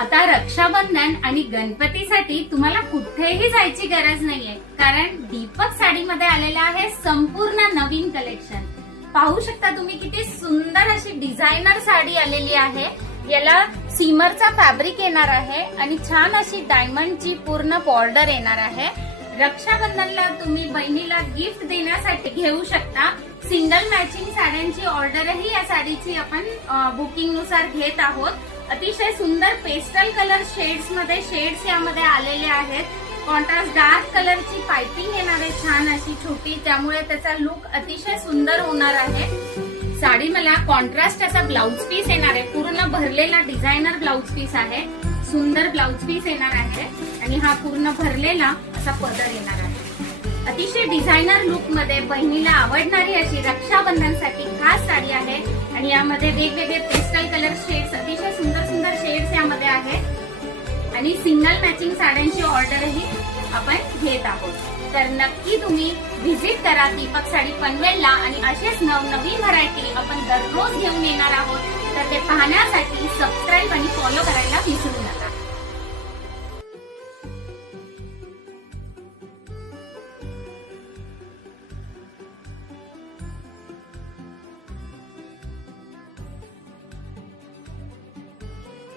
आता रक्षाबंधन आणि गणपतीसाठी तुम्हाला कुठेही जायची गरज नाहीये, कारण दीपक साडीमध्ये आलेलं आहे संपूर्ण नवीन कलेक्शन. पाहू शकता तुम्ही किती सुंदर अशी डिझायनर साडी आलेली आहे. याला सीमरचा फॅब्रिक येणार आहे आणि छान अशी डायमंडची पूर्ण बॉर्डर येणार आहे. रक्षाबंधनला तुम्ही बहिणीला गिफ्ट देण्यासाठी घेऊ शकता. सिंगल मॅचिंग साड्यांची ऑर्डरही या साडीची आपण बुकिंग नुसार घेत आहोत. अतिशय सुंदर पेस्टल कलर शेड्स मध्ये शेड्स यामध्ये आलेले आहेत. कॉन्ट्रास्ट डार्क कलरची पाइपिंग येणार आहे छान अशी छोटी, त्यामुळे त्याचा लुक अतिशय सुंदर होणार आहे. साडी मला कॉन्ट्रास्ट असा ब्लाउज पीस येणार आहे. पूर्ण भरलेला डिझायनर ब्लाउज पीस आहे. सुंदर ब्लाउज पीस येणार आहे आणि हा पूर्ण भरलेला असा पदर येणार आहे. अतिशय डिझायनर लुक मध्ये बहिणीला आवडणारी अशी रक्षाबंधनसाठी खास साडी आहे आणि यामध्ये वेगवेगळे पेस्टल कलर शेड्स, अतिशय सुंदर सुंदर शेड्स यामध्ये आहेत आणि सिंगल मॅचिंग साड्यांची ऑर्डरही आपण घेत आहोत. तर नक्की तुम्ही व्हिजिट करा दीपक साडी पनवेलला आणि असेच नवनवीन व्हरायटी आपण दररोज घेऊन येणार आहोत. तर ते पाहण्यासाठी सबस्क्राईब